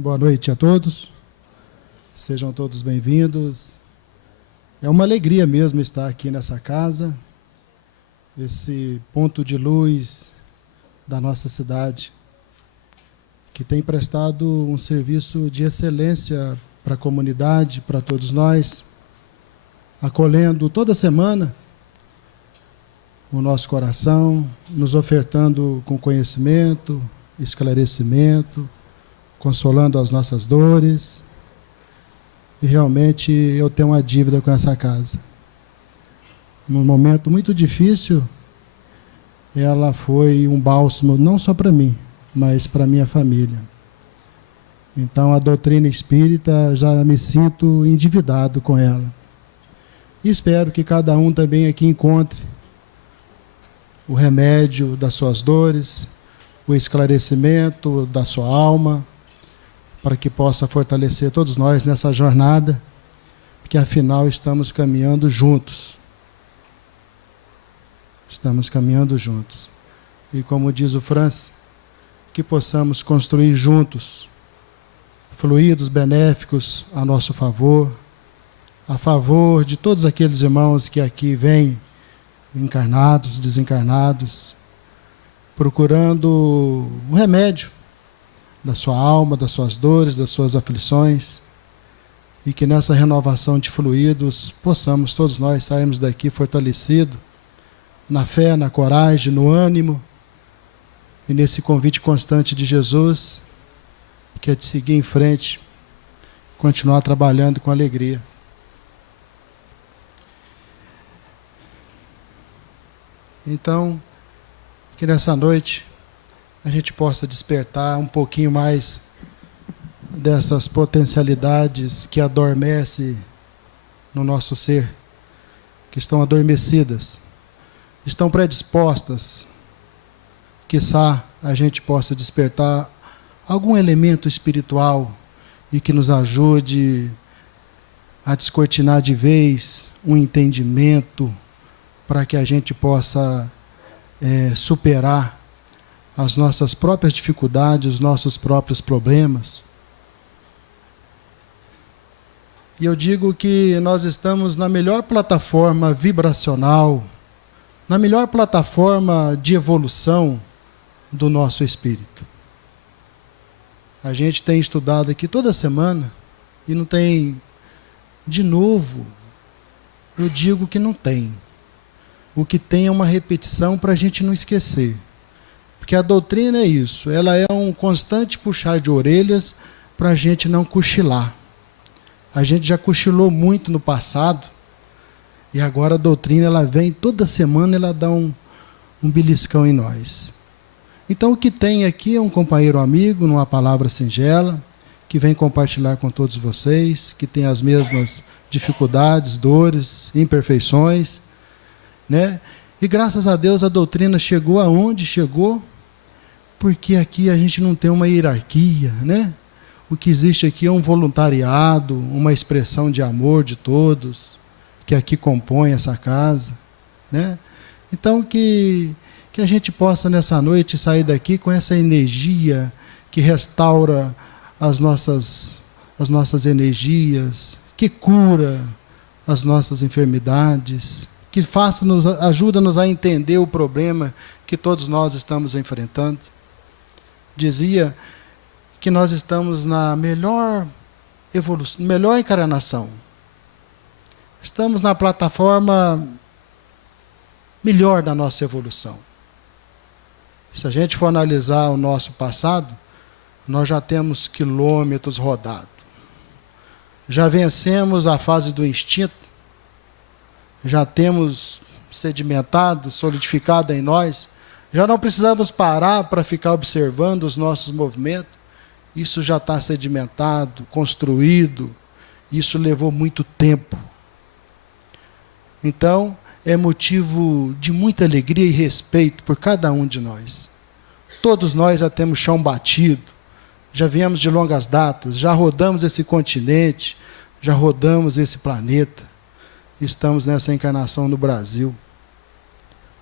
Boa noite a todos, sejam todos bem-vindos. É uma alegria mesmo estar aqui nessa casa, esse ponto de luz da nossa cidade, que tem prestado um serviço de excelência para a comunidade, para todos nós, acolhendo toda semana o nosso coração, nos ofertando com conhecimento, esclarecimento, consolando as nossas dores. E realmente eu tenho uma dívida com essa casa. Num momento muito difícil, ela foi um bálsamo não só para mim, mas para minha família. Então a doutrina espírita, já me sinto endividado com ela. E espero que cada um também aqui encontre o remédio das suas dores, o esclarecimento da sua alma, para que possa fortalecer todos nós nessa jornada, porque afinal estamos caminhando juntos. Estamos caminhando juntos. E como diz o Francis, que possamos construir juntos fluidos benéficos a nosso favor, a favor de todos aqueles irmãos que aqui vêm, encarnados, desencarnados, procurando um remédio da sua alma, das suas dores, das suas aflições, e que nessa renovação de fluidos possamos todos nós sairmos daqui fortalecidos na fé, na coragem, no ânimo, e nesse convite constante de Jesus, que é de seguir em frente, continuar trabalhando com alegria. Então, que nessa noite a gente possa despertar um pouquinho mais dessas potencialidades que adormecem no nosso ser, que estão adormecidas, estão predispostas. Quiçá a gente possa despertar algum elemento espiritual e que nos ajude a descortinar de vez um entendimento para que a gente possa superar as nossas próprias dificuldades, os nossos próprios problemas. E eu digo que nós estamos na melhor plataforma vibracional, na melhor plataforma de evolução do nosso espírito. A gente tem estudado aqui toda semana e não tem, de novo, eu digo que não tem. O que tem é uma repetição para a gente não esquecer. Porque a doutrina é isso, ela é um constante puxar de orelhas para a gente não cochilar. A gente já cochilou muito no passado, e agora a doutrina ela vem toda semana, ela dá um beliscão em nós. Então o que tem aqui é um companheiro amigo, numa palavra singela, que vem compartilhar com todos vocês, que tem as mesmas dificuldades, dores, imperfeições, né? E graças a Deus a doutrina chegou aonde chegou, porque aqui a gente não tem uma hierarquia, né? O que existe aqui é um voluntariado, uma expressão de amor de todos, que aqui compõe essa casa, né? Então que a gente possa nessa noite sair daqui com essa energia que restaura as nossas energias, que cura as nossas enfermidades, que ajuda-nos a entender o problema que todos nós estamos enfrentando. Dizia que nós estamos na melhor evolução, melhor encarnação. Estamos na plataforma melhor da nossa evolução. Se a gente for analisar o nosso passado, nós já temos quilômetros rodados. Já vencemos a fase do instinto, já temos sedimentado, solidificado em nós, já não precisamos parar para ficar observando os nossos movimentos. Isso já está sedimentado, construído, isso levou muito tempo. Então, é motivo de muita alegria e respeito por cada um de nós. Todos nós já temos chão batido, já viemos de longas datas, já rodamos esse continente, já rodamos esse planeta. Estamos nessa encarnação no Brasil.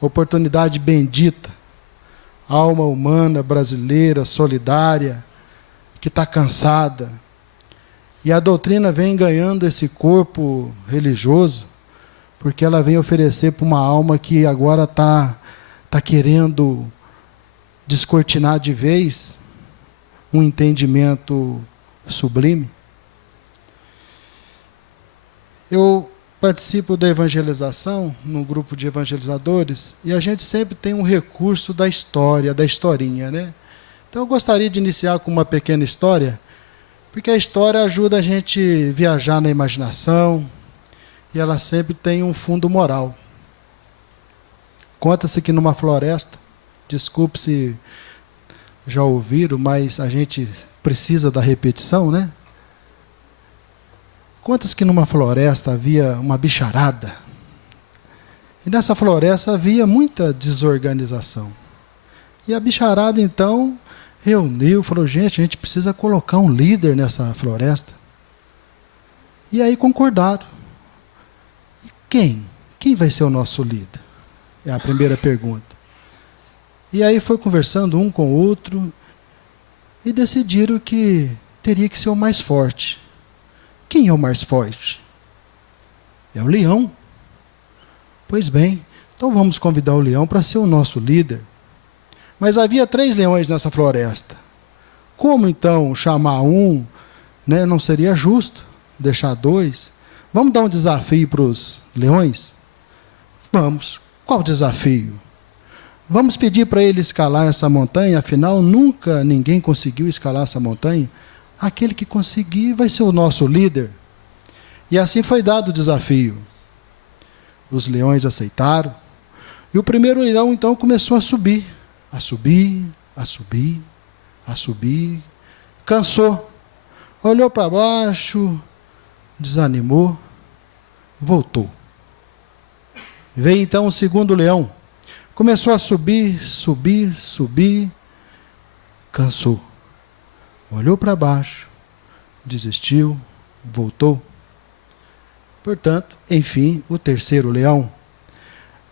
Oportunidade bendita, alma humana brasileira, solidária, que está cansada. E a doutrina vem ganhando esse corpo religioso, porque ela vem oferecer para uma alma que agora está querendo descortinar de vez um entendimento sublime. Eu participo da evangelização, num grupo de evangelizadores, e a gente sempre tem um recurso da história, da historinha, né? Então eu gostaria de iniciar com uma pequena história, porque a história ajuda a gente a viajar na imaginação, e ela sempre tem um fundo moral. Conta-se que numa floresta, desculpe se já ouviram, mas a gente precisa da repetição, né? Conta-se que numa floresta havia uma bicharada. E nessa floresta havia muita desorganização. E a bicharada, então, reuniu, falou, gente, a gente precisa colocar um líder nessa floresta. E aí concordaram. E quem? Quem vai ser o nosso líder? É a primeira pergunta. E aí foi conversando um com o outro e decidiram que teria que ser o mais forte. Quem é o mais forte? É o leão. Pois bem, então vamos convidar o leão para ser o nosso líder. Mas havia 3 leões nessa floresta. Como então chamar um, né? Não seria justo deixar 2. Vamos dar um desafio para os leões? Vamos. Qual desafio? Vamos pedir para ele escalar essa montanha, afinal nunca ninguém conseguiu escalar essa montanha. Aquele que conseguir vai ser o nosso líder. E assim foi dado o desafio. Os leões aceitaram. E o primeiro leão, então, começou a subir. A subir, a subir, a subir. Cansou. Olhou para baixo, desanimou, voltou. Veio então o segundo leão. Começou a subir, subir, subir. Cansou. Olhou para baixo, desistiu, voltou. Portanto, enfim, o terceiro leão.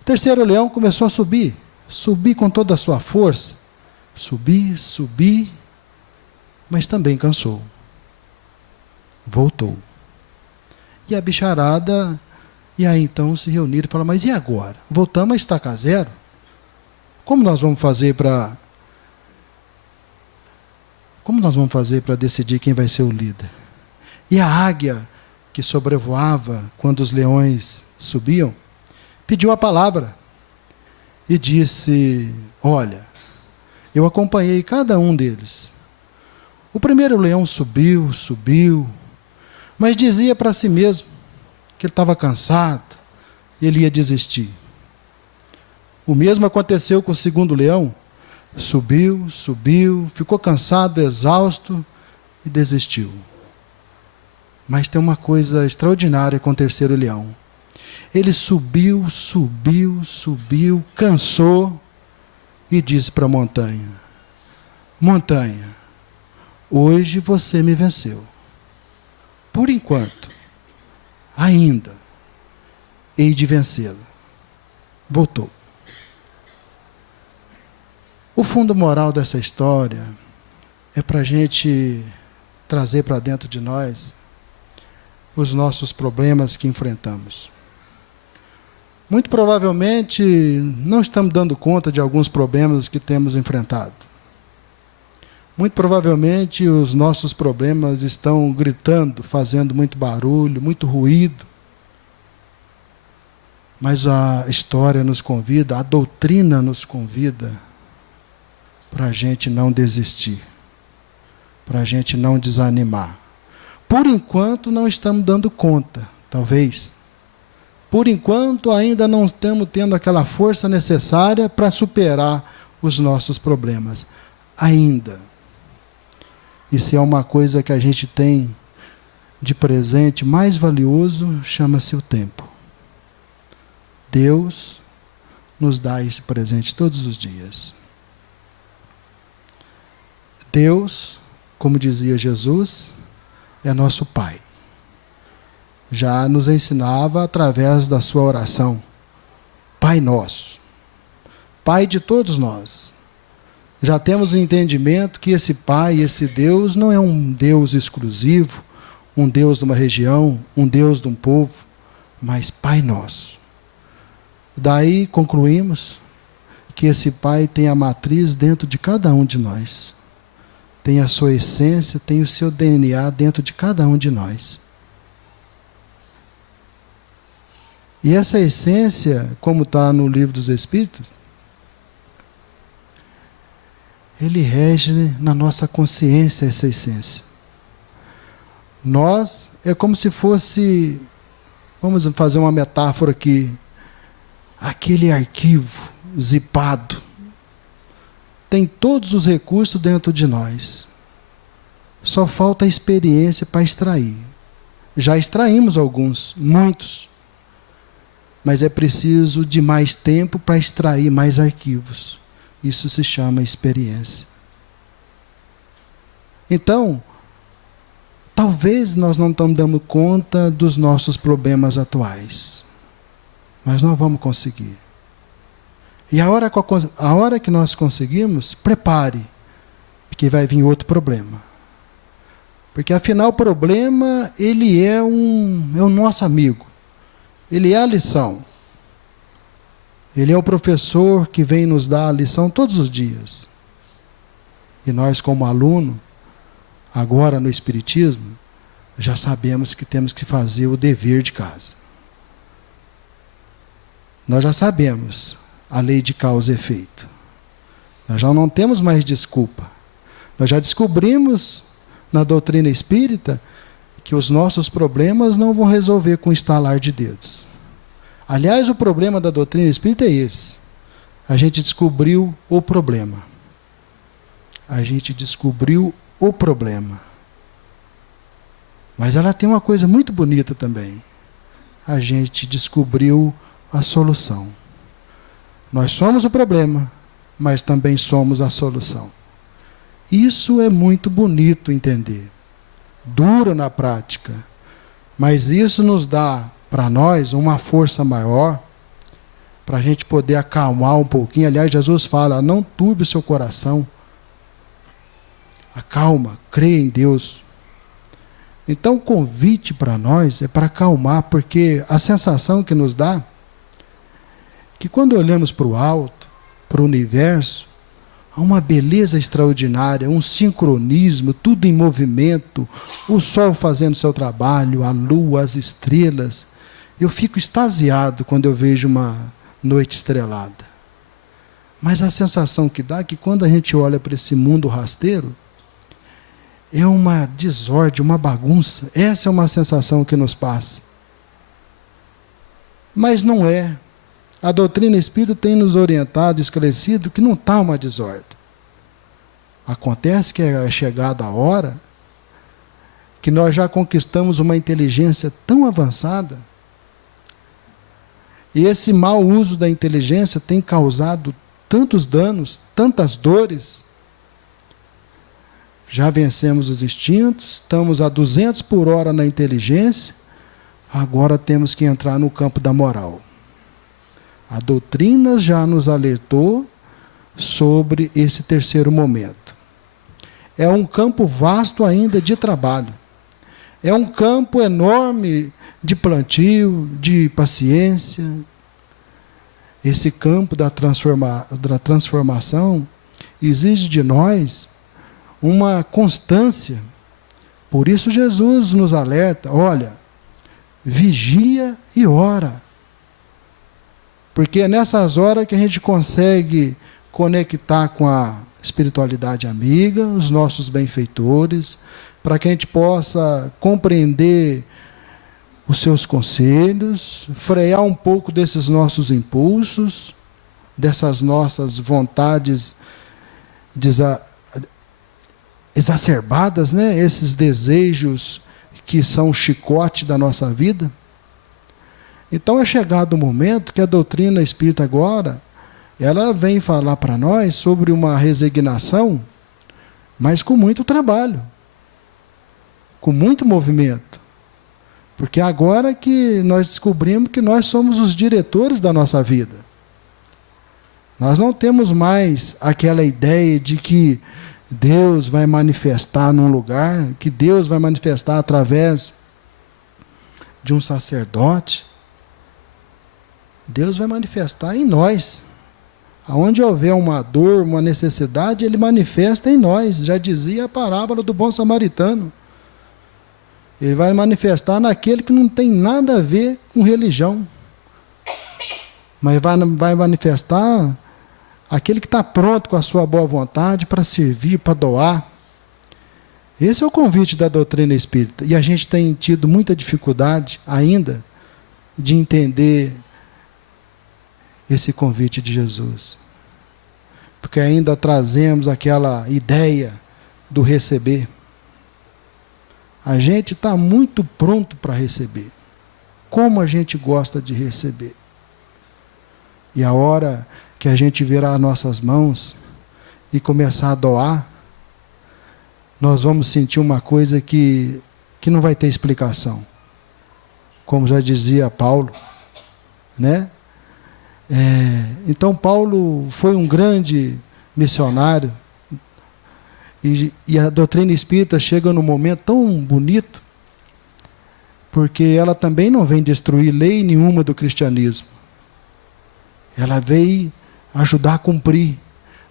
O terceiro leão começou a subir, subir com toda a sua força. Subir, subir, mas também cansou. Voltou. E a bicharada, e aí então se reuniram e falaram, mas e agora? Voltamos a estaca zero? Como nós vamos fazer para decidir quem vai ser o líder? E a águia, que sobrevoava quando os leões subiam, pediu a palavra e disse, olha, eu acompanhei cada um deles. O primeiro leão subiu, subiu, mas dizia para si mesmo que ele estava cansado e ele ia desistir. O mesmo aconteceu com o segundo leão. Subiu, subiu, ficou cansado, exausto e desistiu. Mas tem uma coisa extraordinária com o terceiro leão. Ele subiu, subiu, subiu, cansou e disse para a montanha, montanha, hoje você me venceu. Por enquanto, ainda, hei de vencê-la. Voltou. O fundo moral dessa história é para a gente trazer para dentro de nós os nossos problemas que enfrentamos. Muito provavelmente não estamos dando conta de alguns problemas que temos enfrentado. Muito provavelmente os nossos problemas estão gritando, fazendo muito barulho, muito ruído. Mas a história nos convida, a doutrina nos convida para a gente não desistir, para a gente não desanimar. Por enquanto não estamos dando conta, talvez. Por enquanto ainda não estamos tendo aquela força necessária para superar os nossos problemas. Ainda. E se é uma coisa que a gente tem de presente mais valioso, chama-se o tempo. Deus nos dá esse presente todos os dias. Deus, como dizia Jesus, é nosso Pai. Já nos ensinava através da sua oração. Pai nosso. Pai de todos nós. Já temos o entendimento que esse Pai, esse Deus, não é um Deus exclusivo, um Deus de uma região, um Deus de um povo, mas Pai nosso. Daí concluímos que esse Pai tem a matriz dentro de cada um de nós. Tem a sua essência, tem o seu DNA dentro de cada um de nós. E essa essência, como está no Livro dos Espíritos, ele rege na nossa consciência essa essência. Nós, é como se fosse, vamos fazer uma metáfora aqui, aquele arquivo zipado. Tem todos os recursos dentro de nós. Só falta a experiência para extrair. Já extraímos alguns, muitos. Mas é preciso de mais tempo para extrair mais arquivos. Isso se chama experiência. Então, talvez nós não estamos dando conta dos nossos problemas atuais. Mas nós vamos conseguir. E a hora que nós conseguimos, prepare, porque vai vir outro problema. Porque afinal o problema, ele é o nosso amigo. Ele é a lição. Ele é o professor que vem nos dar a lição todos os dias. E nós, como aluno, agora no Espiritismo, já sabemos que temos que fazer o dever de casa. Nós já sabemos a lei de causa e efeito. Nós já não temos mais desculpa. Nós já descobrimos na doutrina espírita que os nossos problemas não vão resolver com estalar de dedos. Aliás, o problema da doutrina espírita é esse. A gente descobriu o problema. A gente descobriu o problema. Mas ela tem uma coisa muito bonita também. A gente descobriu a solução. Nós somos o problema, mas também somos a solução. Isso é muito bonito entender. Duro na prática, mas isso nos dá para nós uma força maior para a gente poder acalmar um pouquinho. Aliás, Jesus fala, não turbe o seu coração, acalma, creia em Deus. Então o convite para nós é para acalmar, porque a sensação que nos dá que quando olhamos para o alto, para o universo, há uma beleza extraordinária, um sincronismo, tudo em movimento, o sol fazendo seu trabalho, a lua, as estrelas. Eu fico extasiado quando eu vejo uma noite estrelada. Mas a sensação que dá é que quando a gente olha para esse mundo rasteiro, é uma desordem, uma bagunça. Essa é uma sensação que nos passa. Mas não é. A doutrina espírita tem nos orientado, esclarecido, que não está uma desordem. Acontece que é chegada a hora que nós já conquistamos uma inteligência tão avançada, e esse mau uso da inteligência tem causado tantos danos, tantas dores. Já vencemos os instintos, estamos a 200 por hora na inteligência, agora temos que entrar no campo da moral. A doutrina já nos alertou sobre esse terceiro momento. É um campo vasto ainda de trabalho. É um campo enorme de plantio, de paciência. Esse campo da transformação exige de nós uma constância. Por isso Jesus nos alerta, olha, vigia e ora. Porque é nessas horas que a gente consegue conectar com a espiritualidade amiga, os nossos benfeitores, para que a gente possa compreender os seus conselhos, frear um pouco desses nossos impulsos, dessas nossas vontades exacerbadas, né? Esses desejos que são o chicote da nossa vida. Então é chegado o momento que a doutrina espírita agora, ela vem falar para nós sobre uma resignação, mas com muito trabalho, com muito movimento. Porque agora que nós descobrimos que nós somos os diretores da nossa vida. Nós não temos mais aquela ideia de que Deus vai manifestar num lugar, que Deus vai manifestar através de um sacerdote. Deus vai manifestar em nós. Aonde houver uma dor, uma necessidade, Ele manifesta em nós. Já dizia a parábola do bom samaritano. Ele vai manifestar naquele que não tem nada a ver com religião. Mas vai manifestar aquele que está pronto com a sua boa vontade para servir, para doar. Esse é o convite da doutrina espírita. E a gente tem tido muita dificuldade ainda de entender esse convite de Jesus. Porque ainda trazemos aquela ideia do receber. A gente está muito pronto para receber. Como a gente gosta de receber. E a hora que a gente virar nossas mãos e começar a doar, nós vamos sentir uma coisa que não vai ter explicação. Como já dizia Paulo, né? Então Paulo foi um grande missionário e a doutrina espírita chega num momento tão bonito, porque ela também não vem destruir lei nenhuma do cristianismo. Ela veio ajudar a cumprir,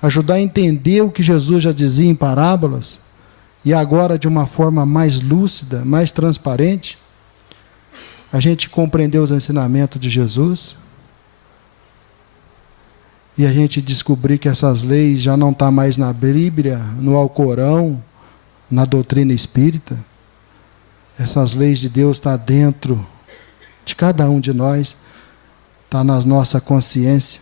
ajudar a entender o que Jesus já dizia em parábolas, e agora de uma forma mais lúcida, mais transparente, a gente compreendeu os ensinamentos de Jesus, e a gente descobrir que essas leis já não estão mais na Bíblia, no Alcorão, na doutrina espírita. Essas leis de Deus estão dentro de cada um de nós, está na nossa consciência.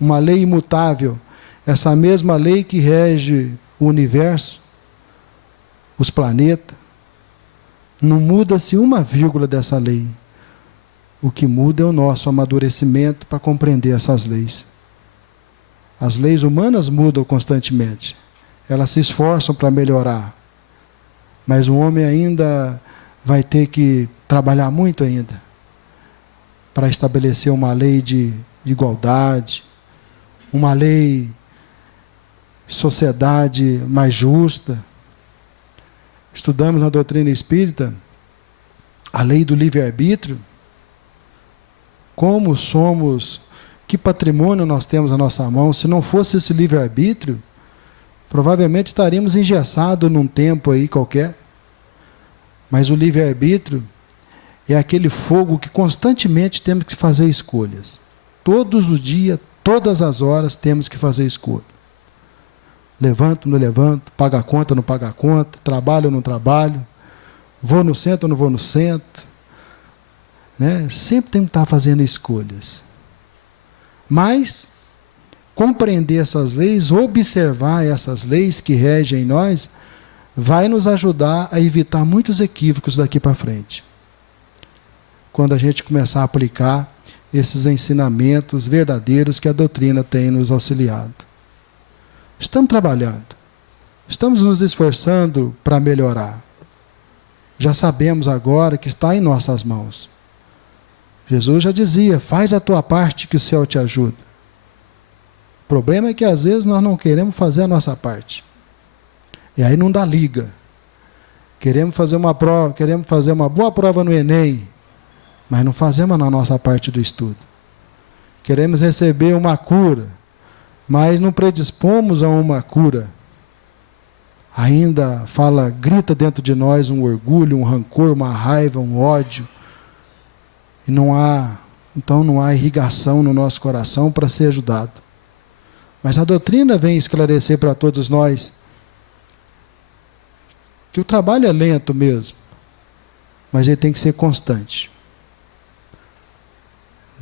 Uma lei imutável, essa mesma lei que rege o universo, os planetas, não muda-se uma vírgula dessa lei. O que muda é o nosso amadurecimento para compreender essas leis. As leis humanas mudam constantemente. Elas se esforçam para melhorar. Mas o homem ainda vai ter que trabalhar muito ainda para estabelecer uma lei de igualdade, uma lei de sociedade mais justa. Estudamos na doutrina espírita a lei do livre-arbítrio. Como somos, que patrimônio nós temos na nossa mão. Se não fosse esse livre-arbítrio, provavelmente estaríamos engessados num tempo aí qualquer. Mas o livre-arbítrio é aquele fogo que constantemente temos que fazer escolhas. Todos os dias, todas as horas temos que fazer escolha. Levanto, não levanto, paga a conta, não paga a conta, trabalho ou não trabalho, vou no centro ou não vou no centro. Né? Sempre tem que estar fazendo escolhas. Mas compreender essas leis, observar essas leis que regem em nós, vai nos ajudar a evitar muitos equívocos daqui para frente. Quando a gente começar a aplicar esses ensinamentos verdadeiros que a doutrina tem nos auxiliado. Estamos trabalhando, estamos nos esforçando para melhorar. Já sabemos agora que está em nossas mãos. Jesus já dizia, faz a tua parte que o céu te ajuda. O problema é que às vezes nós não queremos fazer a nossa parte. E aí não dá liga. Queremos fazer uma prova, queremos fazer uma boa prova no Enem, mas não fazemos na nossa parte do estudo. Queremos receber uma cura, mas não predispomos a uma cura. Ainda grita dentro de nós um orgulho, um rancor, uma raiva, um ódio. E não há irrigação no nosso coração para ser ajudado. Mas a doutrina vem esclarecer para todos nós que o trabalho é lento mesmo, mas ele tem que ser constante.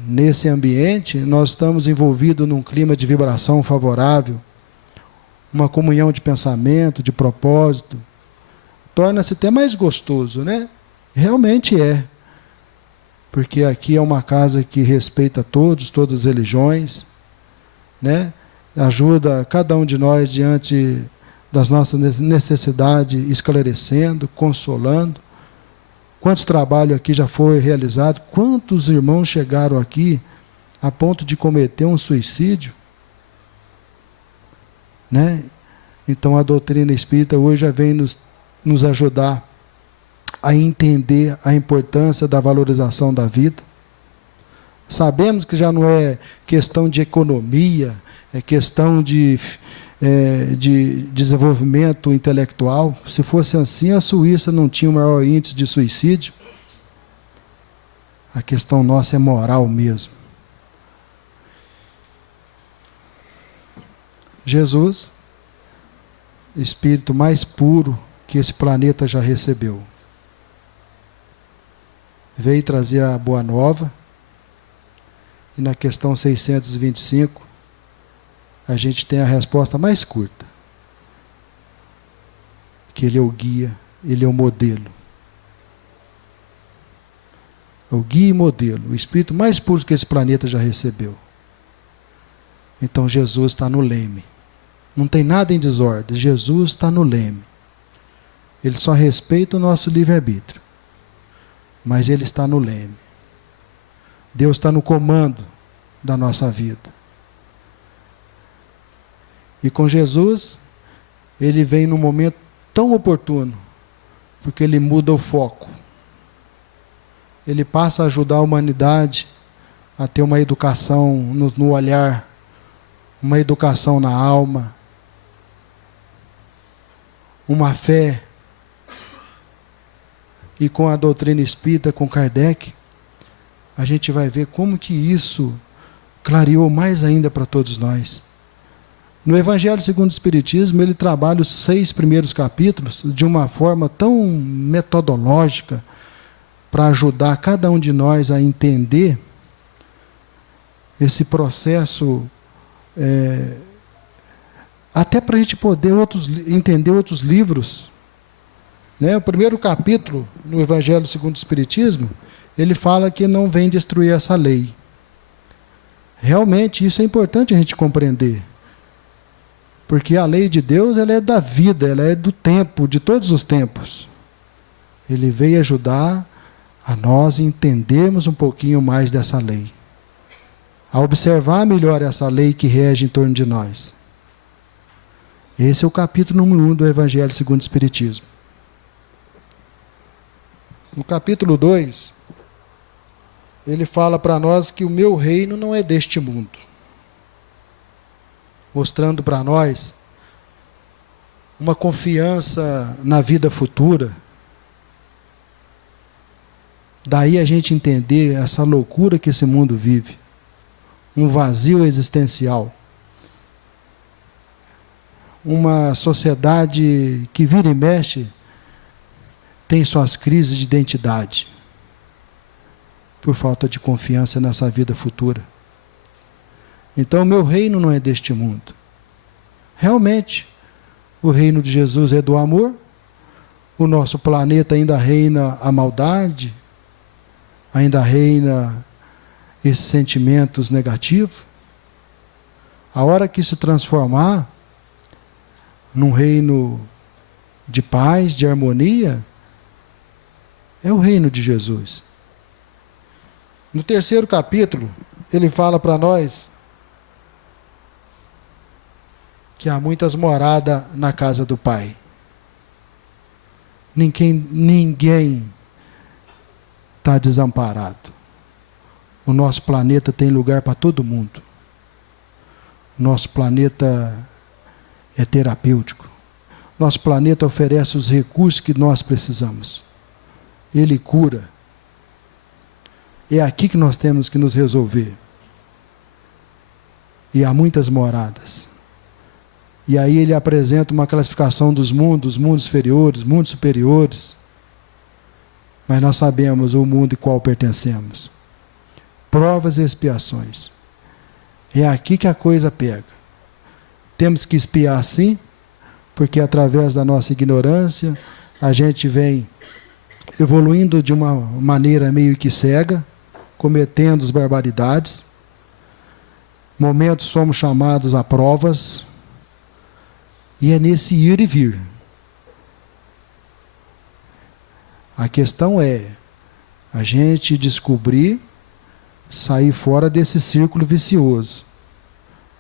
Nesse ambiente, nós estamos envolvidos num clima de vibração favorável, uma comunhão de pensamento, de propósito. Torna-se até mais gostoso, né? Realmente é. Porque aqui é uma casa que respeita todos, todas as religiões, né? Ajuda cada um de nós diante das nossas necessidades, esclarecendo, consolando. Quantos trabalhos aqui já foi realizado? Quantos irmãos chegaram aqui a ponto de cometer um suicídio? né? Então a doutrina espírita hoje já vem nos ajudar a entender a importância da valorização da vida. Sabemos que já não é questão de economia, é questão de desenvolvimento intelectual. Se fosse assim, a Suíça não tinha o maior índice de suicídio. A questão nossa é moral mesmo. Jesus, espírito mais puro que esse planeta já recebeu, veio trazer a boa nova. E na questão 625, a gente tem a resposta mais curta. Que ele é o guia, ele é o modelo. O guia e modelo, o espírito mais puro que esse planeta já recebeu. Então Jesus está no leme. Não tem nada em desordem, Jesus está no leme. Ele só respeita o nosso livre-arbítrio. Mas ele está no leme. Deus está no comando da nossa vida. E com Jesus, ele vem num momento tão oportuno, porque ele muda o foco. Ele passa a ajudar a humanidade a ter uma educação no olhar, uma educação na alma, uma fé. E com a doutrina espírita, com Kardec, a gente vai ver como que isso clareou mais ainda para todos nós. No Evangelho segundo o Espiritismo, ele trabalha os 6 primeiros capítulos de uma forma tão metodológica para ajudar cada um de nós a entender esse processo, até para a gente poder entender outros livros. Né? O primeiro capítulo, no Evangelho segundo o Espiritismo, ele fala que não vem destruir essa lei. Realmente, isso é importante a gente compreender. Porque a lei de Deus, ela é da vida, ela é do tempo, de todos os tempos. Ele veio ajudar a nós entendermos um pouquinho mais dessa lei. A observar melhor essa lei que rege em torno de nós. Esse é o capítulo número 1 do Evangelho segundo o Espiritismo. No capítulo 2, ele fala para nós que o meu reino não é deste mundo. Mostrando para nós uma confiança na vida futura. Daí a gente entender essa loucura que esse mundo vive. Um vazio existencial. Uma sociedade que vira e mexe tem suas crises de identidade. Por falta de confiança nessa vida futura. Então, o meu reino não é deste mundo. Realmente, o reino de Jesus é do amor. O nosso planeta ainda reina a maldade. Ainda reina esses sentimentos negativos. A hora que se transformar num reino de paz, de harmonia, é o reino de Jesus. No 3º capítulo, ele fala para nós que há muitas moradas na casa do Pai. Ninguém está desamparado. O nosso planeta tem lugar para todo mundo. O nosso planeta é terapêutico. Nosso planeta oferece os recursos que nós precisamos. Ele cura. É aqui que nós temos que nos resolver. E há muitas moradas. E aí ele apresenta uma classificação dos mundos inferiores, mundos superiores. Mas nós sabemos o mundo em qual pertencemos. Provas e expiações. É aqui que a coisa pega. Temos que expiar sim, porque através da nossa ignorância, a gente vem evoluindo de uma maneira meio que cega, cometendo as barbaridades. Momentos somos chamados a provas, e é nesse ir e vir. A questão é a gente descobrir, sair fora desse círculo vicioso,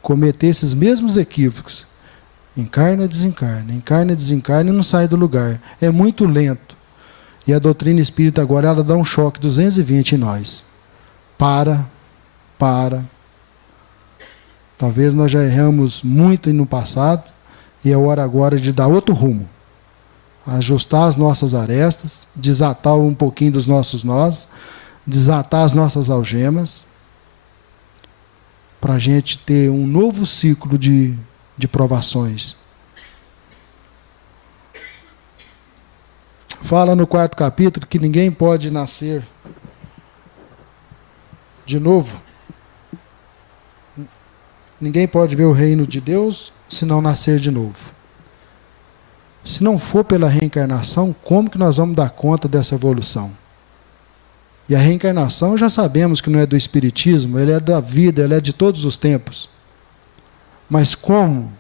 cometer esses mesmos equívocos Encarna, desencarna e não sai do lugar. É muito lento. E a doutrina espírita agora, ela dá um choque 220 em nós. Para. Talvez nós já erramos muito no passado e é hora agora de dar outro rumo. Ajustar as nossas arestas, desatar um pouquinho dos nossos nós, desatar as nossas algemas, para a gente ter um novo ciclo de provações. Fala no 4º capítulo que ninguém pode nascer de novo. Ninguém pode ver o reino de Deus se não nascer de novo. Se não for pela reencarnação, como que nós vamos dar conta dessa evolução? E a reencarnação já sabemos que não é do espiritismo, ela é da vida, ela é de todos os tempos. Mas como?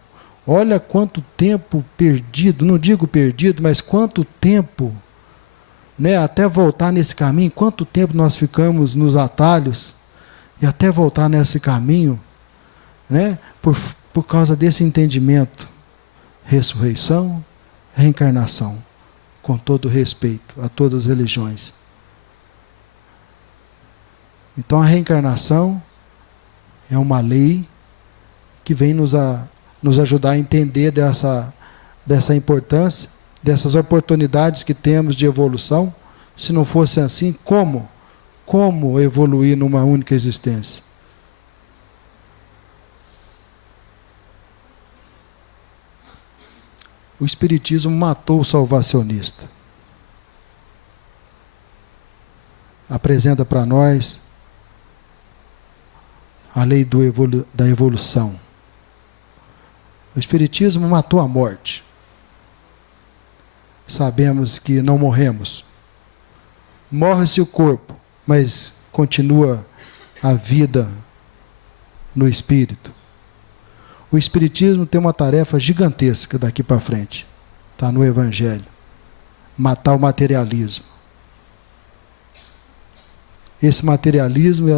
Olha quanto tempo perdido, não digo perdido, mas quanto tempo, né, até voltar nesse caminho, quanto tempo nós ficamos nos atalhos e até voltar nesse caminho, né, por causa desse entendimento. Ressurreição, reencarnação, com todo respeito a todas as religiões. Então a reencarnação é uma lei que vem nos ajudar a entender dessa importância, dessas oportunidades que temos de evolução. Se não fosse assim, como evoluir numa única existência? O Espiritismo matou o salvacionista. Apresenta para nós a lei da evolução. O Espiritismo matou a morte. Sabemos que não morremos. Morre-se o corpo, mas continua a vida no espírito. O Espiritismo tem uma tarefa gigantesca daqui para frente. Está no Evangelho. Matar o materialismo. Esse materialismo é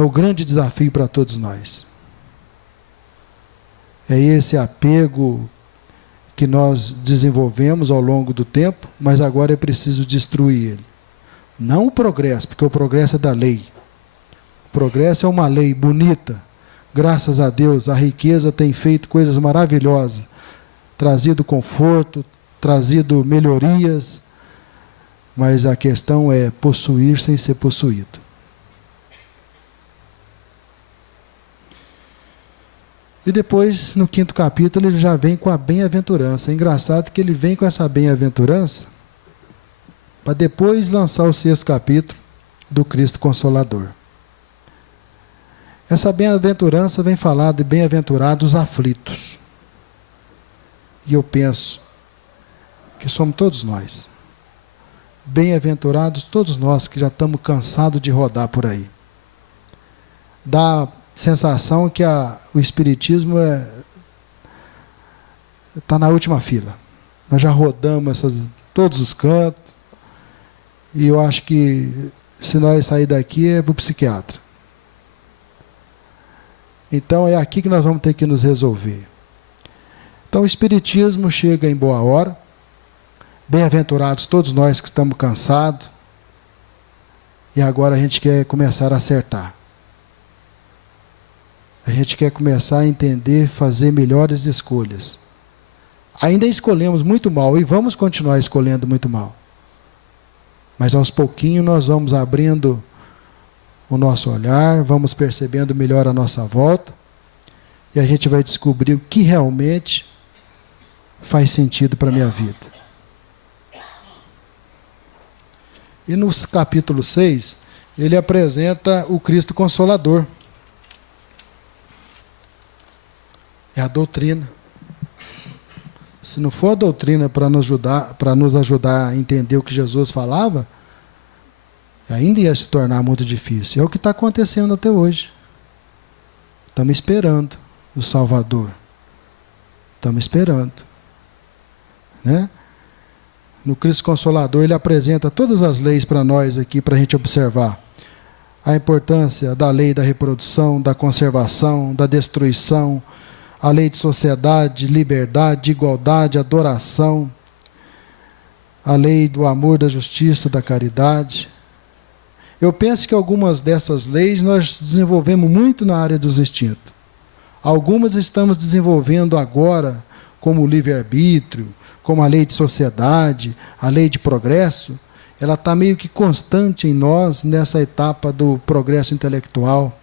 o grande desafio para todos nós. É esse apego que nós desenvolvemos ao longo do tempo, mas agora é preciso destruir ele. Não o progresso, porque o progresso é da lei. O progresso é uma lei bonita. Graças a Deus, a riqueza tem feito coisas maravilhosas, trazido conforto, trazido melhorias, mas a questão é possuir sem ser possuído. E depois, no 5º capítulo, ele já vem com a bem-aventurança. É engraçado que ele vem com essa bem-aventurança para depois lançar o 6º capítulo do Cristo Consolador. Essa bem-aventurança vem falar de bem-aventurados aflitos. E eu penso que somos todos nós. Bem-aventurados todos nós que já estamos cansados de rodar por aí. Dá sensação que o Espiritismo está na última fila. Nós já rodamos todos os cantos, e eu acho que se nós sair daqui é para o psiquiatra. Então é aqui que nós vamos ter que nos resolver. Então o Espiritismo chega em boa hora. Bem-aventurados todos nós que estamos cansados, e agora a gente quer começar a acertar. A gente quer começar a entender, fazer melhores escolhas. Ainda escolhemos muito mal e vamos continuar escolhendo muito mal. Mas aos pouquinhos nós vamos abrindo o nosso olhar, vamos percebendo melhor a nossa volta, e a gente vai descobrir o que realmente faz sentido para a minha vida. E no capítulo 6, ele apresenta o Cristo Consolador. É a doutrina. Se não for a doutrina para nos ajudar a entender o que Jesus falava, ainda ia se tornar muito difícil. É o que está acontecendo até hoje. Estamos esperando o Salvador. Estamos esperando. Né? No Cristo Consolador, ele apresenta todas as leis para nós aqui, para a gente observar. A importância da lei da reprodução, da conservação, da destruição, a lei de sociedade, liberdade, igualdade, adoração, a lei do amor, da justiça, da caridade. Eu penso que algumas dessas leis nós desenvolvemos muito na área dos instintos. Algumas estamos desenvolvendo agora, como o livre-arbítrio, como a lei de sociedade, a lei de progresso. Ela está meio que constante em nós nessa etapa do progresso intelectual.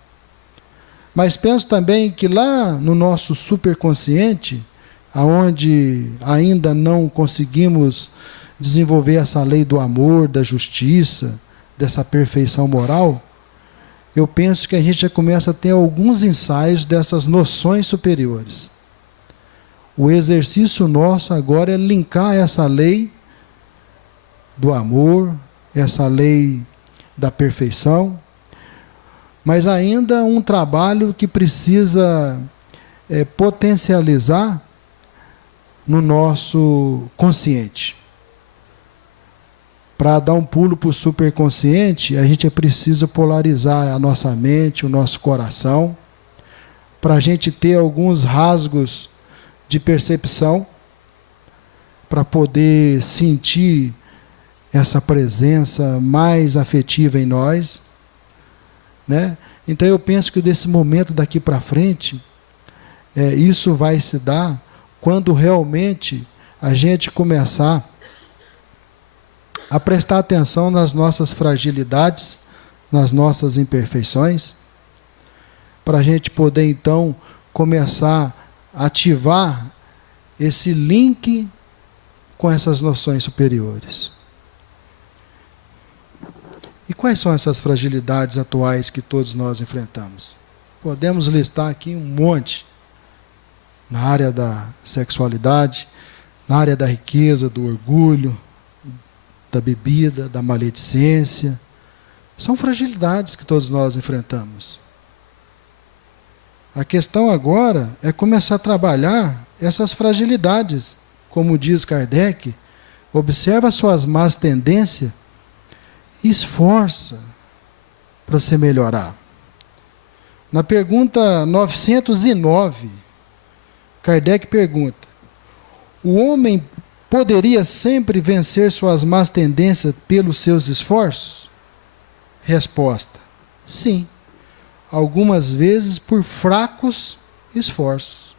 Mas penso também que lá no nosso superconsciente, aonde ainda não conseguimos desenvolver essa lei do amor, da justiça, dessa perfeição moral, eu penso que a gente já começa a ter alguns ensaios dessas noções superiores. O exercício nosso agora é linkar essa lei do amor, essa lei da perfeição, mas ainda um trabalho que precisa potencializar no nosso consciente. Para dar um pulo para o superconsciente, a gente precisa polarizar a nossa mente, o nosso coração, para a gente ter alguns rasgos de percepção, para poder sentir essa presença mais afetiva em nós, né? Então eu penso que desse momento daqui para frente, isso vai se dar quando realmente a gente começar a prestar atenção nas nossas fragilidades, nas nossas imperfeições, para a gente poder então começar a ativar esse link com essas noções superiores. E quais são essas fragilidades atuais que todos nós enfrentamos? Podemos listar aqui um monte, na área da sexualidade, na área da riqueza, do orgulho, da bebida, da maledicência. São fragilidades que todos nós enfrentamos. A questão agora é começar a trabalhar essas fragilidades. Como diz Kardec, observa suas más tendências e esforça para você melhorar. Na pergunta 909, Kardec pergunta: o homem poderia sempre vencer suas más tendências pelos seus esforços? Resposta: sim. Algumas vezes por fracos esforços.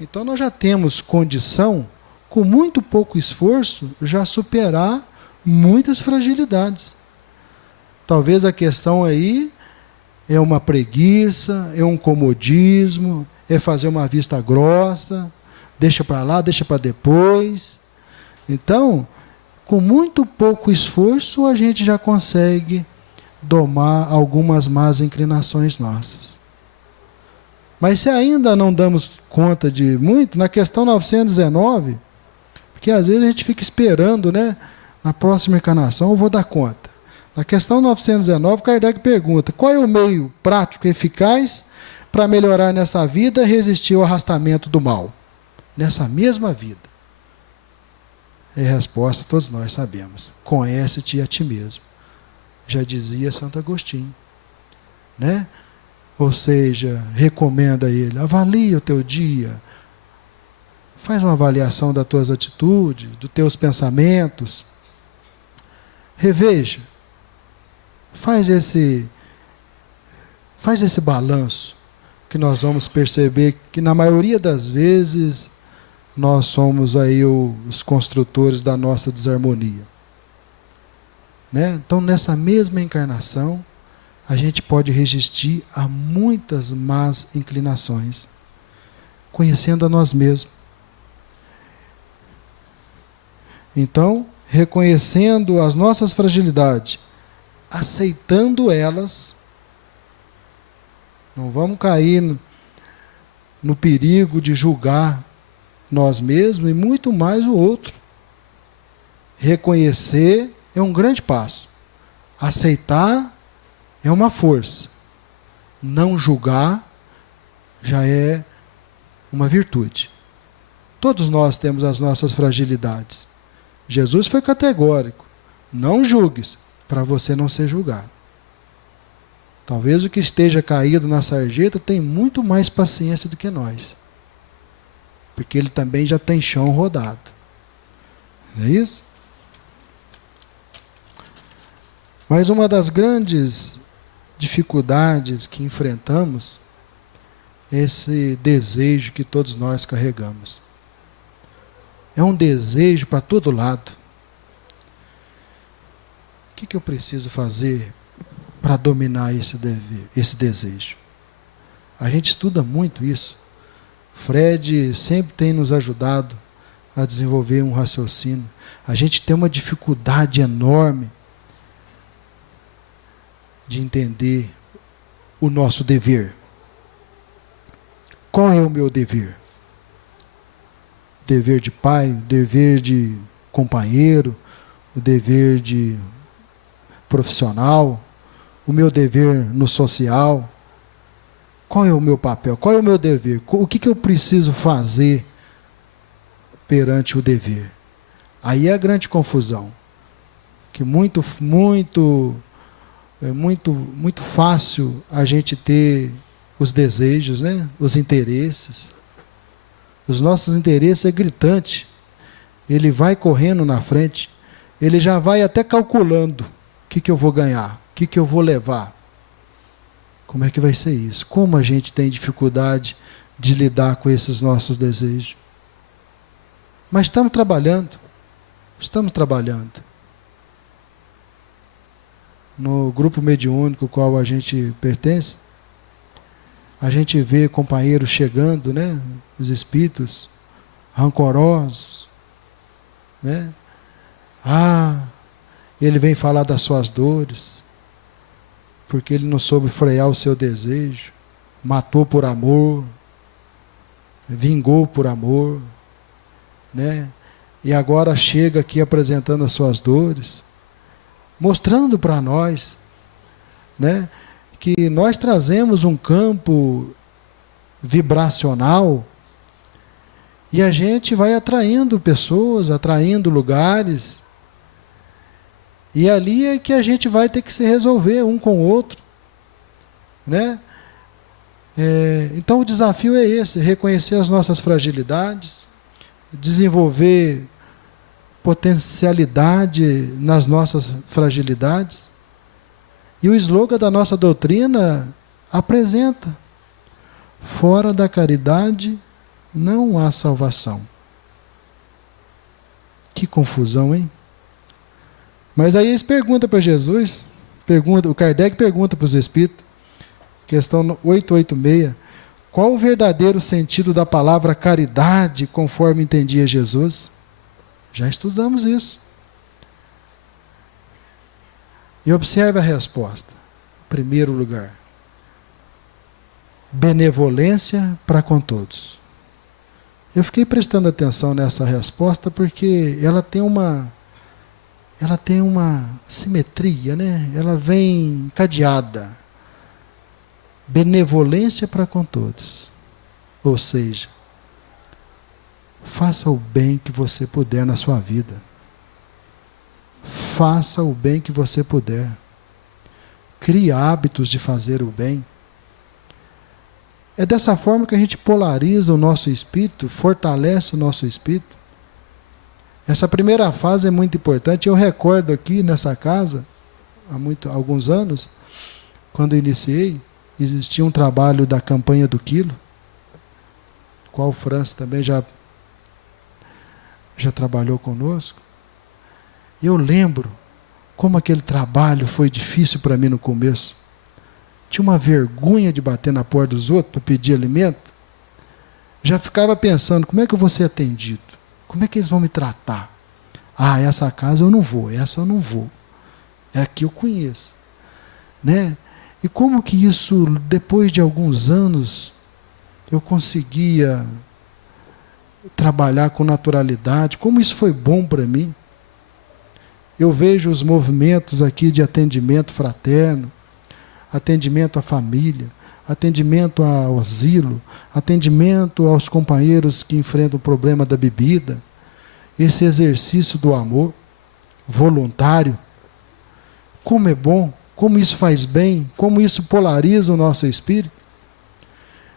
Então nós já temos condição, com muito pouco esforço, já superar muitas fragilidades. Talvez a questão aí é uma preguiça, é um comodismo, é fazer uma vista grossa, deixa para lá, deixa para depois. Então, com muito pouco esforço, a gente já consegue domar algumas más inclinações nossas. Mas se ainda não damos conta de muito, na questão 919, porque às vezes a gente fica esperando, né? Na próxima encarnação eu vou dar conta. Na questão 919, Kardec pergunta: qual é o meio prático e eficaz para melhorar nessa vida e resistir ao arrastamento do mal? Nessa mesma vida. E a resposta todos nós sabemos: conhece-te a ti mesmo. Já dizia Santo Agostinho, né? Ou seja, recomenda a ele: avalia o teu dia, faz uma avaliação das tuas atitudes, dos teus pensamentos, reveja, faz esse balanço, que nós vamos perceber que na maioria das vezes nós somos aí os construtores da nossa desarmonia. Né? Então, nessa mesma encarnação, a gente pode resistir a muitas más inclinações, conhecendo a nós mesmos. Então, reconhecendo as nossas fragilidades, aceitando elas, não vamos cair no perigo de julgar nós mesmos e muito mais o outro. Reconhecer é um grande passo. Aceitar é uma força. Não julgar já é uma virtude. Todos nós temos as nossas fragilidades. Jesus foi categórico: não julgues, para você não ser julgado. Talvez o que esteja caído na sarjeta tem muito mais paciência do que nós. Porque ele também já tem chão rodado. Não é isso? Mas uma das grandes dificuldades que enfrentamos é esse desejo que todos nós carregamos. É um desejo para todo lado. O que eu preciso fazer para dominar esse desejo? A gente estuda muito isso. Fred sempre tem nos ajudado a desenvolver um raciocínio. A gente tem uma dificuldade enorme de entender o nosso dever. Qual é o meu dever? O dever de pai, o dever de companheiro, o dever de profissional, o meu dever no social. Qual é o meu papel? Qual é o meu dever? O que eu preciso fazer perante o dever? Aí é a grande confusão. Que muito fácil a gente ter os desejos, né? Os interesses. Os nossos interesses é gritante. Ele vai correndo na frente. Ele já vai até calculando o que eu vou ganhar, o que eu vou levar. Como é que vai ser isso? Como a gente tem dificuldade de lidar com esses nossos desejos? Mas estamos trabalhando. Estamos trabalhando. No grupo mediúnico ao qual a gente pertence, a gente vê companheiros chegando, né? Os espíritos rancorosos, né? Ele vem falar das suas dores, porque ele não soube frear o seu desejo, matou por amor, vingou por amor, né? E agora chega aqui apresentando as suas dores, mostrando para nós, né, que nós trazemos um campo vibracional e a gente vai atraindo pessoas, atraindo lugares, e ali é que a gente vai ter que se resolver um com o outro, né? Então o desafio é esse, reconhecer as nossas fragilidades, desenvolver potencialidade nas nossas fragilidades. E o slogan da nossa doutrina apresenta: fora da caridade não há salvação. Que confusão, hein? Mas aí eles perguntam para Jesus, o Kardec pergunta para os espíritos, questão 886, qual o verdadeiro sentido da palavra caridade, conforme entendia Jesus? Já estudamos isso. E observe a resposta. Em primeiro lugar, benevolência para com todos. Eu fiquei prestando atenção nessa resposta porque ela tem uma simetria, né? Ela vem encadeada. Benevolência para com todos. Ou seja, faça o bem que você puder na sua vida. Faça o bem que você puder. Crie hábitos de fazer o bem. É dessa forma que a gente polariza o nosso espírito, fortalece o nosso espírito. Essa primeira fase é muito importante. Eu recordo aqui nessa casa, há alguns anos, quando iniciei, existia um trabalho da campanha do quilo, qual o França também já trabalhou conosco. Eu lembro como aquele trabalho foi difícil para mim no começo. Tinha uma vergonha de bater na porta dos outros para pedir alimento. Já ficava pensando, como é que eu vou ser atendido? Como é que eles vão me tratar? Essa casa eu não vou, essa eu não vou. É aqui eu conheço. Né? E como que isso, depois de alguns anos, eu conseguia trabalhar com naturalidade, como isso foi bom para mim. Eu vejo os movimentos aqui de atendimento fraterno, atendimento à família, atendimento ao asilo, atendimento aos companheiros que enfrentam o problema da bebida, esse exercício do amor voluntário. Como é bom como isso faz bem, como isso polariza o nosso espírito.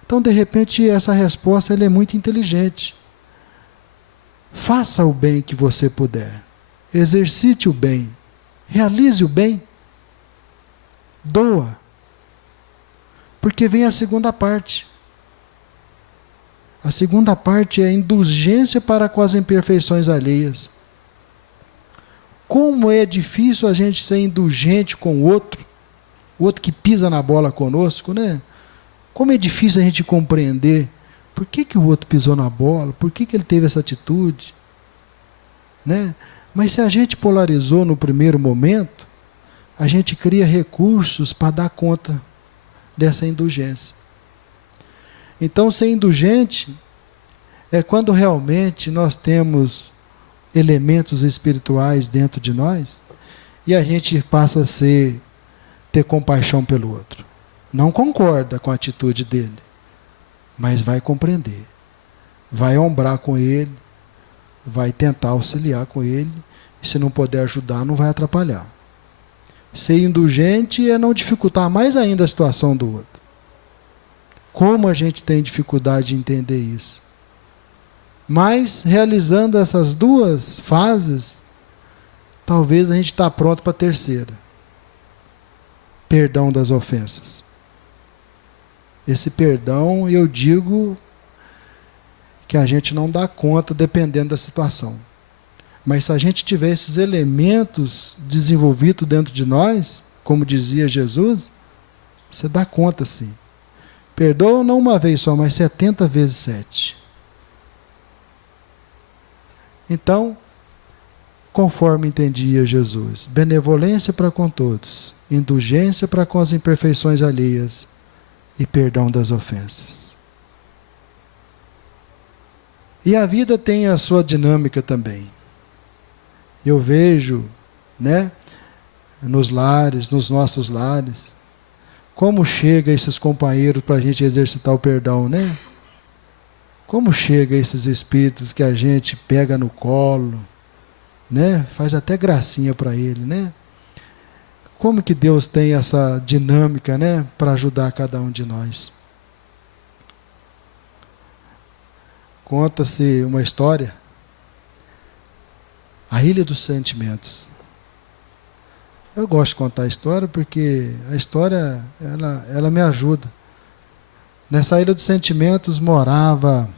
Então, de repente, essa resposta ela é muito inteligente. Faça o bem que você puder. Exercite o bem. Realize o bem. Doa. Porque vem a segunda parte. A segunda parte é a indulgência para com as imperfeições alheias. Como é difícil a gente ser indulgente com o outro que pisa na bola conosco, né? Como é difícil a gente compreender por que o outro pisou na bola, por que ele teve essa atitude, né? Mas se a gente polarizou no primeiro momento, a gente cria recursos para dar conta dessa indulgência. Então, ser indulgente é quando realmente nós temos elementos espirituais dentro de nós e a gente passa a ter compaixão pelo outro. Não concorda com a atitude dele, mas vai compreender, vai ombrar com ele, vai tentar auxiliar com ele, e se não puder ajudar, não vai atrapalhar. Ser indulgente é não dificultar mais ainda a situação do outro. Como a gente tem dificuldade de entender isso? Mas, realizando essas duas fases, talvez a gente está pronto para a terceira. Perdão das ofensas. Esse perdão, eu digo que a gente não dá conta dependendo da situação. Mas se a gente tiver esses elementos desenvolvidos dentro de nós, como dizia Jesus, você dá conta sim. Perdoa não uma vez só, mas 70 vezes 7. Então, conforme entendia Jesus, benevolência para com todos, indulgência para com as imperfeições alheias e perdão das ofensas. E a vida tem a sua dinâmica também. Eu vejo, né, nos lares, nos nossos lares, como chega esses companheiros para a gente exercitar o perdão, né? Como chega esses espíritos que a gente pega no colo, né? Faz até gracinha para ele, né? Como que Deus tem essa dinâmica, né, para ajudar cada um de nós. Conta-se uma história, a Ilha dos Sentimentos. Eu gosto de contar a história porque a história ela me ajuda. Nessa Ilha dos Sentimentos morava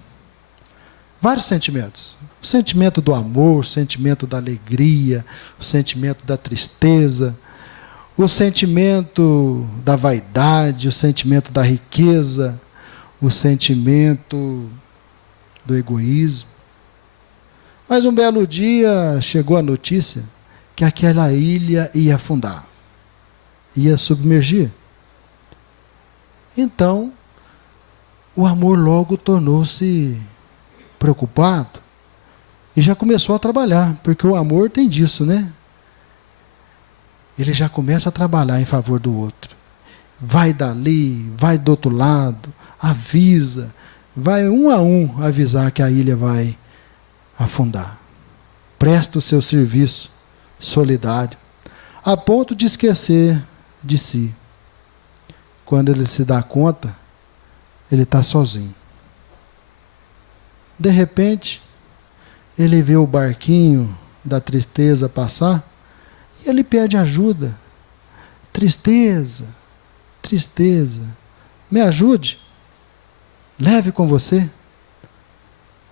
vários sentimentos. O sentimento do amor, o sentimento da alegria, o sentimento da tristeza, o sentimento da vaidade, o sentimento da riqueza, o sentimento do egoísmo. Mas um belo dia chegou a notícia que aquela ilha ia afundar, ia submergir. Então, o amor logo tornou-se preocupado e já começou a trabalhar, porque o amor tem disso, né? Ele já começa a trabalhar em favor do outro. Vai dali, vai do outro lado, avisa, vai um a um avisar que a ilha vai afundar. Presta o seu serviço solidário, a ponto de esquecer de si. Quando ele se dá conta, ele está sozinho. De repente, ele vê o barquinho da tristeza passar e ele pede ajuda. Tristeza, tristeza, me ajude, leve com você.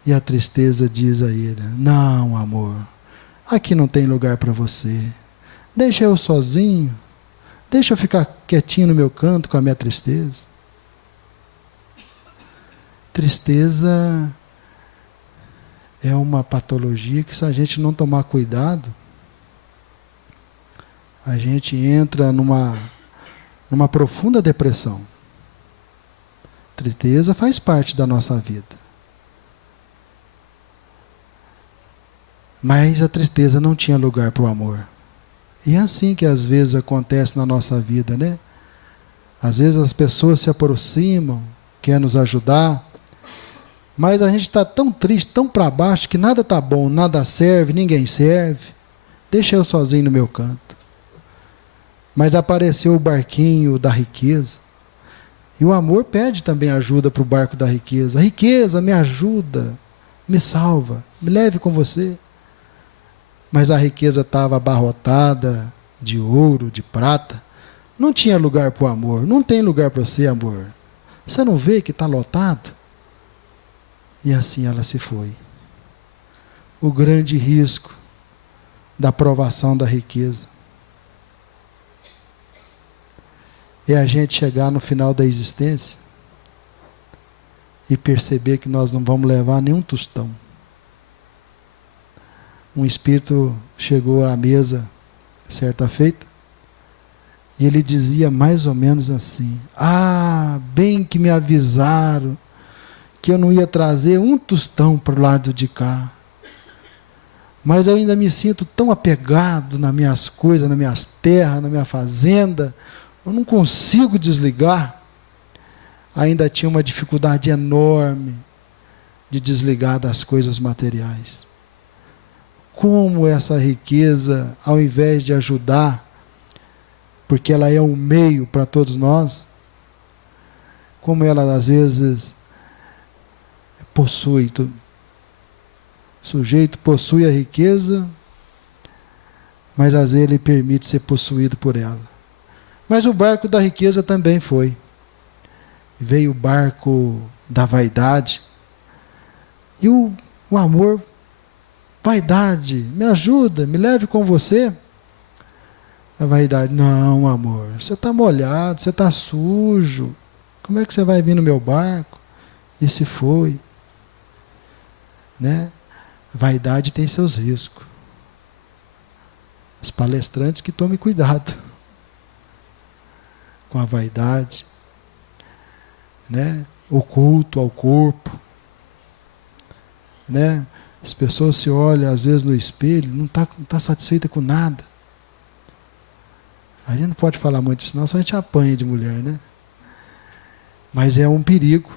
E a tristeza diz a ele: não, amor, aqui não tem lugar para você. Deixa eu sozinho, deixa eu ficar quietinho no meu canto com a minha tristeza. Tristeza é uma patologia que, se a gente não tomar cuidado, a gente entra numa profunda depressão. Tristeza faz parte da nossa vida. Mas a tristeza não tinha lugar para o amor. E é assim que às vezes acontece na nossa vida, né? Às vezes as pessoas se aproximam, querem nos ajudar, mas a gente está tão triste, tão para baixo, que nada está bom, nada serve, ninguém serve. Deixa eu sozinho no meu canto. Mas apareceu o barquinho da riqueza. E o amor pede também ajuda para o barco da riqueza. Riqueza, me ajuda, me salva, me leve com você. Mas a riqueza estava abarrotada de ouro, de prata. Não tinha lugar para o amor. Não tem lugar para você, amor. Você não vê que está lotado? E assim ela se foi. O grande risco da provação da riqueza é a gente chegar no final da existência e perceber que nós não vamos levar nenhum tostão. Um espírito chegou à mesa certa feita e ele dizia mais ou menos assim: ah, bem que me avisaram que eu não ia trazer um tostão para o lado de cá. Mas eu ainda me sinto tão apegado nas minhas coisas, nas minhas terras, na minha fazenda. Eu não consigo desligar. Ainda tinha uma dificuldade enorme de desligar das coisas materiais. Como essa riqueza, ao invés de ajudar, porque ela é um meio para todos nós, como ela às vezes possui tudo. O sujeito possui a riqueza, mas às vezes ele permite ser possuído por ela. Mas o barco da riqueza também foi. Veio o barco da vaidade. E o amor, vaidade, me ajuda, me leve com você. A vaidade, não, amor, você está molhado, você está sujo. Como é que você vai vir no meu barco? E se foi. Né? Vaidade tem seus riscos. Os palestrantes que tomem cuidado com a vaidade, né? O culto ao corpo, né? As pessoas se olham às vezes no espelho, não tá satisfeita com nada. A gente não pode falar muito isso, não, só a gente apanha de mulher, né? Mas é um perigo,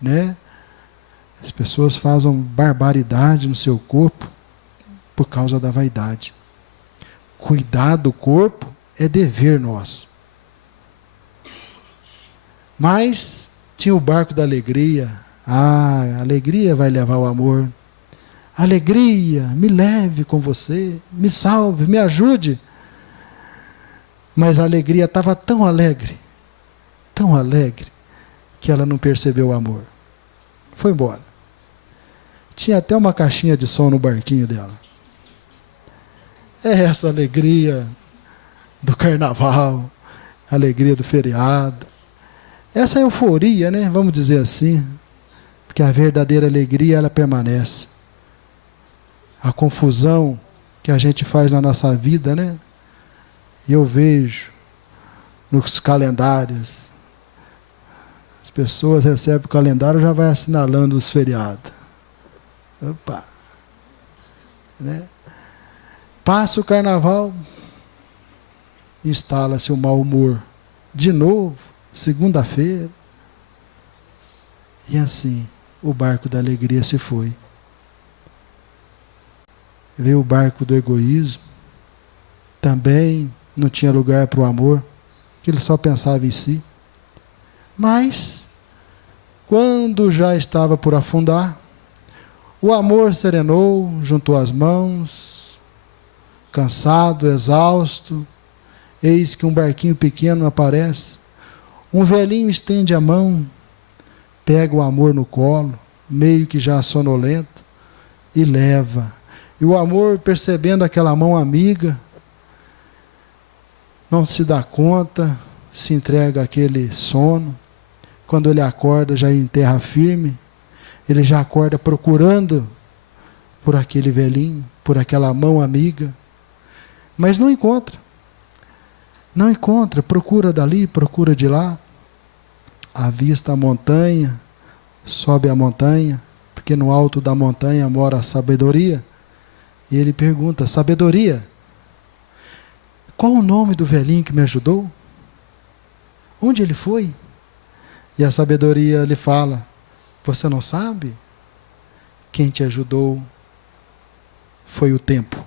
né? As pessoas fazem barbaridade no seu corpo por causa da vaidade. Cuidar do corpo é dever nosso. Mas tinha o barco da alegria. Ah, a alegria vai levar o amor. Alegria, me leve com você, me salve, me ajude. Mas a alegria estava tão alegre, que ela não percebeu o amor. Foi embora. Tinha até uma caixinha de som no barquinho dela. É essa alegria do carnaval, alegria do feriado. Essa euforia, né? Vamos dizer assim. Porque a verdadeira alegria, ela permanece. A confusão que a gente faz na nossa vida, né? E eu vejo nos calendários. As pessoas recebem o calendário e já vai assinalando os feriados. Opa! Né? Passa o carnaval, instala-se o mau humor. De novo, segunda-feira. E assim, o barco da alegria se foi. Veio o barco do egoísmo. Também não tinha lugar para o amor, que ele só pensava em si. Mas, quando já estava por afundar, o amor serenou, juntou as mãos, cansado, exausto. Eis que um barquinho pequeno aparece. Um velhinho estende a mão, pega o amor no colo, meio que já sonolento, e leva. E o amor, percebendo aquela mão amiga, não se dá conta, se entrega àquele sono. Quando ele acorda, já em terra firme, ele já acorda procurando por aquele velhinho, por aquela mão amiga, mas não encontra. Não encontra, procura dali, procura de lá. Avista a montanha, sobe a montanha, porque no alto da montanha mora a sabedoria. E ele pergunta: sabedoria, qual o nome do velhinho que me ajudou? Onde ele foi? E a sabedoria lhe fala: você não sabe? Quem te ajudou foi o tempo.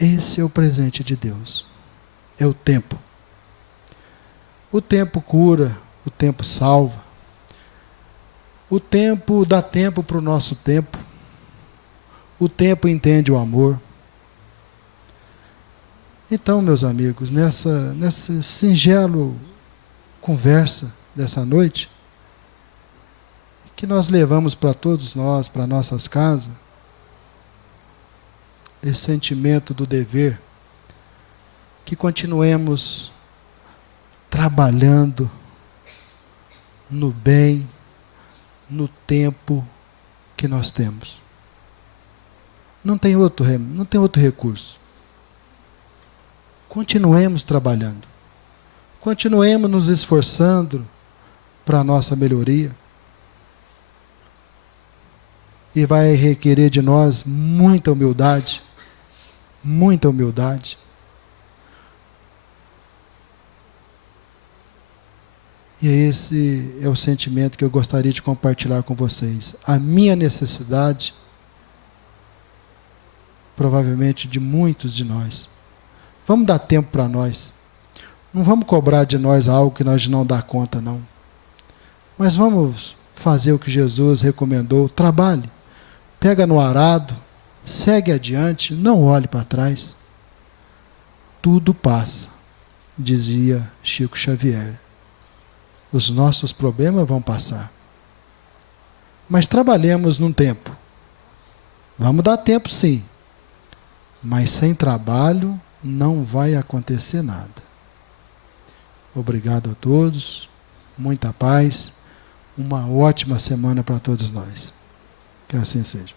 Esse é o presente de Deus. É o tempo. O tempo cura, o tempo salva. O tempo dá tempo para o nosso tempo. O tempo entende o amor. Então, meus amigos, nessa singelo conversa dessa noite, que nós levamos para todos nós, para nossas casas, esse sentimento do dever, que continuemos trabalhando no bem, no tempo que nós temos. Não tem outro recurso. Continuemos trabalhando. Continuemos nos esforçando para a nossa melhoria. E vai requerer de nós muita humildade. Muita humildade. E esse é o sentimento que eu gostaria de compartilhar com vocês. A minha necessidade, provavelmente de muitos de nós. Vamos dar tempo para nós. Não vamos cobrar de nós algo que nós não dá conta, não. Mas vamos fazer o que Jesus recomendou. Trabalhe. Pega no arado. Segue adiante. Não olhe para trás. Tudo passa, dizia Chico Xavier. Os nossos problemas vão passar. Mas trabalhemos num tempo. Vamos dar tempo, sim. Mas sem trabalho não vai acontecer nada. Obrigado a todos. Muita paz. Uma ótima semana para todos nós. Que assim seja.